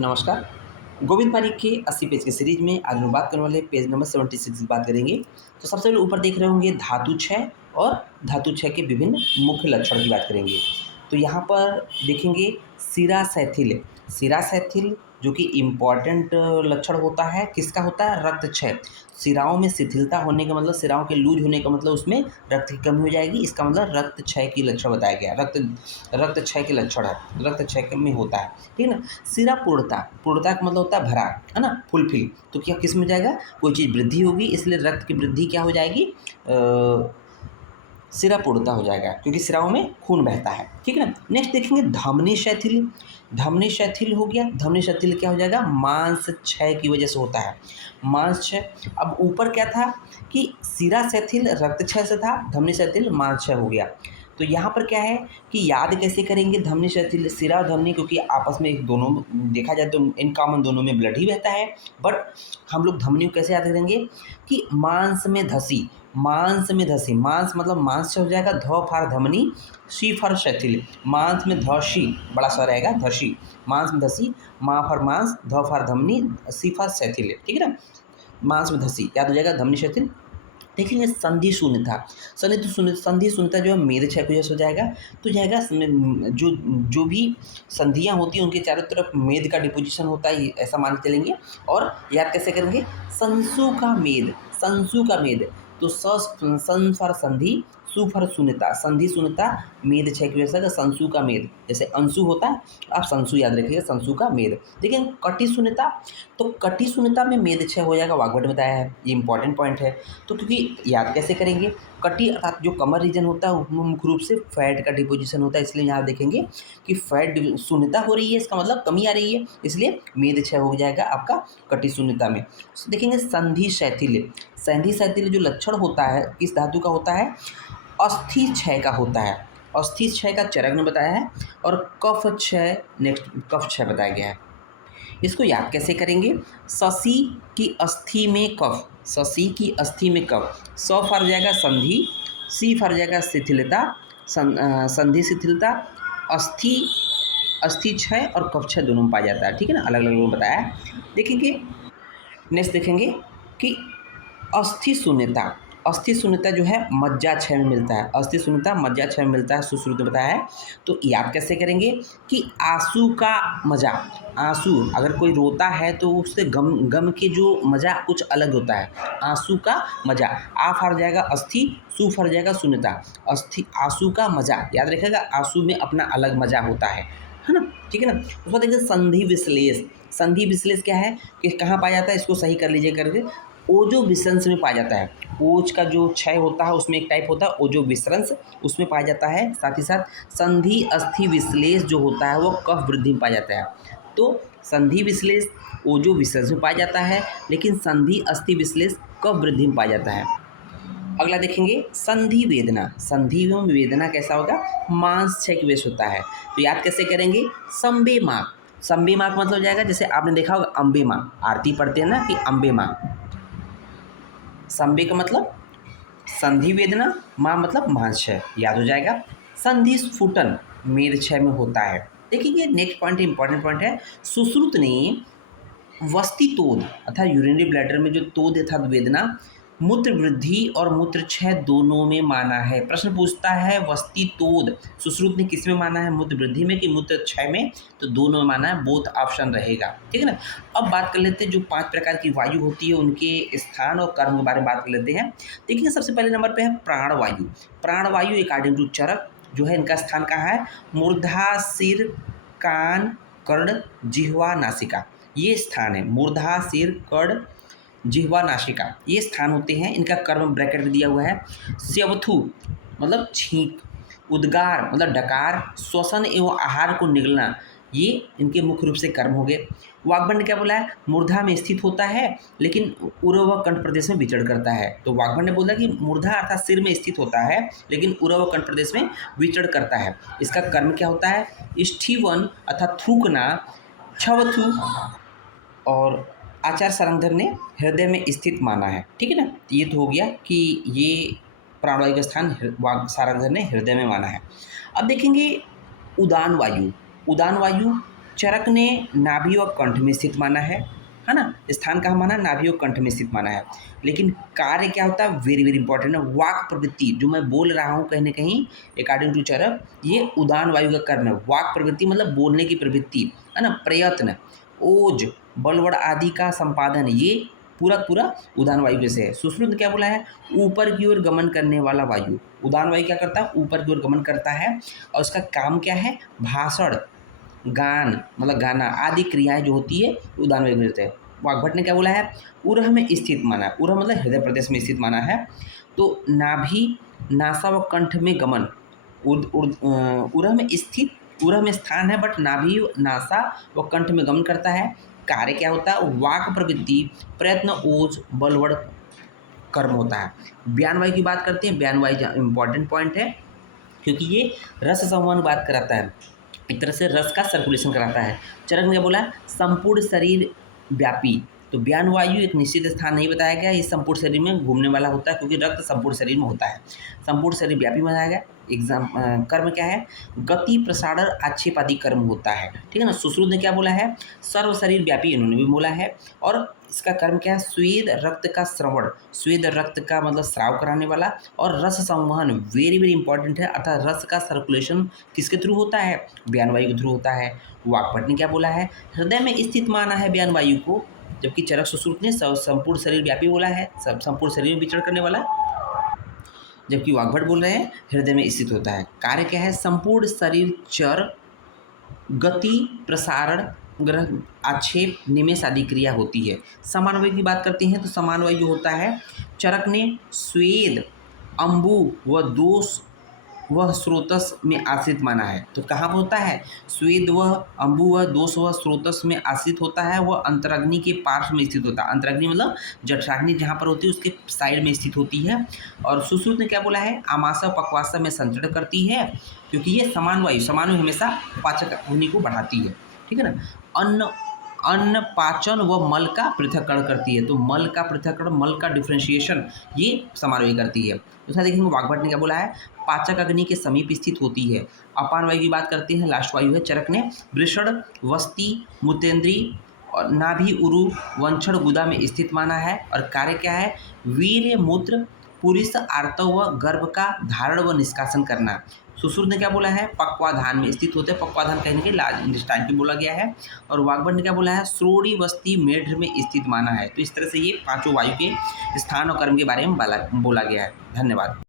नमस्कार। गोविंद पारिक के 80 पेज की सीरीज में आज हम बात करने वाले पेज नंबर 76 की बात करेंगे। तो सबसे पहले ऊपर देख रहे होंगे धातु क्षय और धातु क्षय के विभिन्न मुख्य लक्षण की बात करेंगे। तो यहाँ पर देखेंगे सिरा सैथिल, सिरा सैथिल जो कि इम्पॉर्टेंट लक्षण होता है, किसका होता है? रक्त क्षय। सिराओं में शिथिलता होने का मतलब, सिराओं के लूज होने का मतलब उसमें रक्त की कमी हो जाएगी, इसका मतलब रक्त क्षय की लक्षण बताया गया। रक्त क्षय के लक्षण है, रक्त क्षय में होता है, ठीक है ना। सिरा पूर्णता, पूर्णता का मतलब होता है भरा, है ना, फुलफिल। तो क्या किस में जाएगा? कोई चीज़ वृद्धि होगी, इसलिए रक्त की वृद्धि क्या हो जाएगी? सिरा पूर्णता हो जाएगा, क्योंकि सिराओं में खून बहता है, ठीक है ना। नेक्स्ट देखेंगे धमनी शैथिल। धमनी शैथिल हो गया, धमनी शैथिल क्या हो जाएगा? मांस क्षय की वजह से होता है, मांस क्षय। अब ऊपर क्या था कि सिरा शैथिल रक्त क्षय से था, धमनी शैथिल मांस क्षय हो गया। तो यहाँ पर क्या है कि याद कैसे करेंगे धमनी शैथिल, सिरा और धमनी, क्योंकि आपस में एक दोनों देखा जाए तो इन कॉमन दोनों में ब्लड ही बहता है। बट हम लोग धमनी को कैसे याद करेंगे कि मांस में धसी, मांस में धसी, मांस मतलब मांस से हो जाएगा ध फार धमनी, शी फार शैथिल। मांस में धसी बड़ा सा रहेगा, धसी, मांस में धसी, माँ फार मांस, ध फार धमनी, सी फार शैथिल, ठीक है ना। मांस में धसी याद हो जाएगा धमनी शैथिल। देखेंगे संधि शून्यता, संधि शून्यता जो है मेद क्षय की वजह से हो जाएगा। तो जाएगा जो जो भी संधियाँ होती हैं उनके चारों तरफ मेद का डिपोजिशन होता है, ऐसा मान के चलेंगे। और याद कैसे करेंगे? संसु का मेद, संसु का मेद। तो सन फॉर संधि, सु फॉर शून्यता, संधि शून्यता मेद क्षय की वजह से संसु का मेद, जैसे अंशु होता है आप संसु याद रखिएगा, संसु का मेद। देखिए कटि शून्यता, तो कटि शून्यता में मेद क्षय हो जाएगा, वाग्भट बताया है, ये इंपॉर्टेंट पॉइंट है। तो क्योंकि याद कैसे करेंगे? कटी अर्थात जो कमर रीजन होता है उसमें मुख्य रूप से फैट का डिपोजिशन होता है, इसलिए यहाँ देखेंगे कि फैट शून्यता हो रही है, इसका मतलब कमी आ रही है, इसलिए मेद क्षय हो जाएगा आपका कटी शून्यता में। तो देखेंगे संधि शैथिल्य, संधि शैथिल्य जो लक्षण होता है किस धातु का होता है? अस्थि क्षय का होता है, अस्थि क्षय का चरक ने बताया है। और कफ क्षय, नेक्स्ट कफ क्षय बताया गया है। इसको याद कैसे करेंगे? शशि की अस्थि में कफ, शशि की अस्थि में कफ, स फर जाएगा संधि, सी फर जाएगा शिथिलता, संधि शिथिलता, अस्थि, अस्थि क्षय और कफ क्षय दोनों में पाया जाता है, ठीक है ना, अलग अलग लोगों ने बताया है। देखेंगे नेक्स्ट देखेंगे कि अस्थि शून्यता, अस्थि शून्यता जो है मज्जा क्षय में मिलता है, अस्थि शून्यता मज्जा क्षय में मिलता है, सुश्रुत ने बताया है। तो याद कैसे करेंगे कि आंसू का मजा, आंसू अगर कोई रोता है तो उससे गम गम के जो मजा कुछ अलग होता है, आंसू का मजा। आ फर जाएगा अस्थि, सु फर जाएगा शून्यता, अस्थि आंसू का मजा याद रखिएगा, आंसू में अपना अलग मजा होता है ना, ठीक है ना। उसके बाद देखिए संधि विश्लेष, संधि विश्लेष क्या है कि कहाँ पाया जाता है, इसको सही कर लीजिए करके, ओजो विसंस में पाया जाता है। ओज का जो क्षय होता है उसमें एक टाइप होता है ओजो विसंस, उसमें पाया जाता है। साथ ही साथ संधि अस्थि विश्लेष जो होता है वो कफ वृद्धि में पाया जाता है। तो संधि विश्लेष ओजो विसंस में पाया जाता है, लेकिन संधि अस्थि विश्लेष कफ वृद्धि में पाया जाता है। अगला देखेंगे संधि वेदना, संधि एवं वेदना कैसा होगा? मांस क्षय की वजह से होता है। तो याद कैसे करेंगे? संबे माँ, संबे माँ का मतलब हो जाएगा, जैसे आपने देखा होगा अम्बे माँ, आरती पढ़ते हैं ना कि अम्बे माँ। संबे का मतलब संधि वेदना, माँ मतलब मांस क्षय, याद हो जाएगा। संधि स्फुटन मेद क्षय में होता है। देखिए नेक्स्ट पॉइंट इंपॉर्टेंट पॉइंट है। सुश्रुत ने वस्ती तोद अर्थात यूरिनरी ब्लैडर में जो तोद अर्थात वेदना मूत्र वृद्धि और मूत्र क्षय दोनों में माना है। प्रश्न पूछता है वस्ती तोद सुश्रुत ने किस में माना है? मूत्र वृद्धि में कि मूत्र क्षय में? तो दोनों में माना है, बोथ ऑप्शन रहेगा, ठीक है ना। अब बात कर लेते हैं जो 5 प्रकार की वायु होती है उनके स्थान और कर्म के बारे में बात कर लेते हैं। देखिए सबसे पहले नंबर पे है प्राणवायु। प्राणवायु अकॉर्डिंग टू चरक जो है इनका स्थान कहाँ है? मूर्धा, सिर, कान, कर्ण, जिह्वा, नासिका, ये स्थान है। मूर्धा, सिर, कर्ण, जिह्वा, नासिका ये स्थान होते हैं। इनका कर्म ब्रैकेट में दिया हुआ है। स्यवथु मतलब छींक, उद्गार मतलब डकार, श्वसन एवं आहार को निगलना, ये इनके मुख्य रूप से कर्म हो गए। वाग्भट ने क्या बोला है? मूर्धा में स्थित होता है लेकिन उरव व कंठ प्रदेश में विचरण करता है। तो वाग्भट ने बोला कि मूर्धा अर्थात सिर में स्थित होता है लेकिन उरव व कंठ प्रदेश में विचरण करता है। इसका कर्म क्या होता है? स्टीवन अर्थात थूकना, छवथु, और आचार्य सारंगधर ने हृदय में स्थित माना है, ठीक है ना। ये तो हो गया कि ये प्राणवायु का स्थान सारंगधर ने हृदय में माना है। अब देखेंगे उदान वायु। उदान वायु चरक ने नाभि और कंठ में स्थित माना है ना। स्थान कहाँ माना, नाभि और कंठ में स्थित माना है। लेकिन कार्य क्या होता है, वेरी वेरी इंपॉर्टेंट है, वाक प्रवृत्ति जो मैं बोल रहा हूँ कहीं ना कहीं अकॉर्डिंग टू चरक ये उदान वायु का कर्म है। वाक प्रवृत्ति मतलब बोलने की प्रवृत्ति है ना, प्रयत्न, ओज, बलवड़ आदि का संपादन, ये पूरा उदान वायु से है। सुश्रुत ने क्या बोला है, ऊपर की ओर गमन करने वाला वायु। उदान वायु क्या करता है, ऊपर की ओर गमन करता है और उसका काम क्या है, भाषण, गान मतलब गाना आदि क्रियाएं जो होती है उदान वायु में रहते हैं। वाग्भट ने क्या बोला है, उरह में स्थित माना है, उरह मतलब हृदय प्रदेश में स्थित माना है। तो नाभि, नासा व कंठ में गमन, उरह में स्थित, उरह में स्थान है बट नाभि, नासा व कंठ में गमन करता है। कार्य क्या होता है, वाक प्रवृत्ति, प्रयत्न, ओज, बलवड़ कर्म होता है। बयान वायु की बात करते हैं। बयान वायु इंपॉर्टेंट पॉइंट है क्योंकि ये रस संवहन बात कराता है, एक तरह से रस का सर्कुलेशन कराता है। चरक ने क्या बोला, संपूर्ण शरीर व्यापी। तो बयान वायु एक निश्चित स्थान नहीं बताया गया, ये संपूर्ण शरीर में घूमने वाला होता है क्योंकि रक्त संपूर्ण शरीर में होता है। संपूर्ण शरीर व्यापी बताया गया। कर्म क्या है, गति, प्रसारण, आक्षेप आदि कर्म होता है, ठीक है ना। सुश्रुत ने क्या बोला है, सर्व शरीर व्यापी, इन्होंने भी बोला है। और इसका कर्म क्या है, स्वेद रक्त का श्रवण, स्वेद रक्त का मतलब स्राव कराने वाला, और रस संवहन वेरी वेरी इंपॉर्टेंट है, अर्थात रस का सर्कुलेशन किसके थ्रू होता है, बयान वायु के थ्रू होता है। वाग्भट ने क्या बोला है, हृदय में स्थित माना है बयान वायु को, जबकि चरक सुश्रुत ने संपूर्ण शरीर व्यापी बोला है, सब संपूर्ण शरीर में विचरण करने वाला, जबकि वाग्भट बोल रहे हैं हृदय में स्थित होता है। कार्य क्या है, संपूर्ण शरीर चर, गति, प्रसारण, ग्रह, आक्षेप, निमेष आदि क्रिया होती है। समान वायु की बात करते हैं तो समान वायु होता है, चरक ने स्वेद, अंबु व दोष वह स्रोतस में आश्रित माना है। तो कहाँ पर होता है, स्वेद वह, अंबु वह, दोष वह स्रोतस में आश्रित होता है, वह अंतरग्नि के पार्श्व में स्थित होता है। अंतरग्नि मतलब जठराग्नि जहाँ पर होती है उसके साइड में स्थित होती है। और सुश्रुत ने क्या बोला है, आमाशय पक्वाशय में संचरण करती है क्योंकि ये समान वायु हमेशा पाचक अग्नि को बढ़ाती है, ठीक है ना। अन्न पाचन व मल का पृथक्करण करती है। तो मल का पृथक्करण, मल का डिफ्रेंशिएशन ये समान वायु करती है। दूसरा देखेंगे वाग्भट ने क्या बोला है, पाचक अग्नि के समीप स्थित होती है। अपान वायु की बात करते हैं, लास्ट वायु है। चरक ने वृषण, वस्ती, मूत्रेंद्री और नाभि, उरु, वंशण, गुदा में स्थित माना है। और कार्य क्या है, वीर्य, मूत्र, पुरुष, आर्तव व गर्भ का धारण व निष्कासन करना। सुश्रुत ने क्या बोला है, पक्वाधान में स्थित होते हैं। पक्वाधान कहीं ना कहीं लार्ज इंटेस्टाइन भी बोला गया है। और वाग्भट ने क्या बोला है, श्रोणी, वस्ती, मेढ्र में स्थित माना है। तो इस तरह से ये पांचों वायु के स्थान और कर्म के बारे में बोला गया है। धन्यवाद।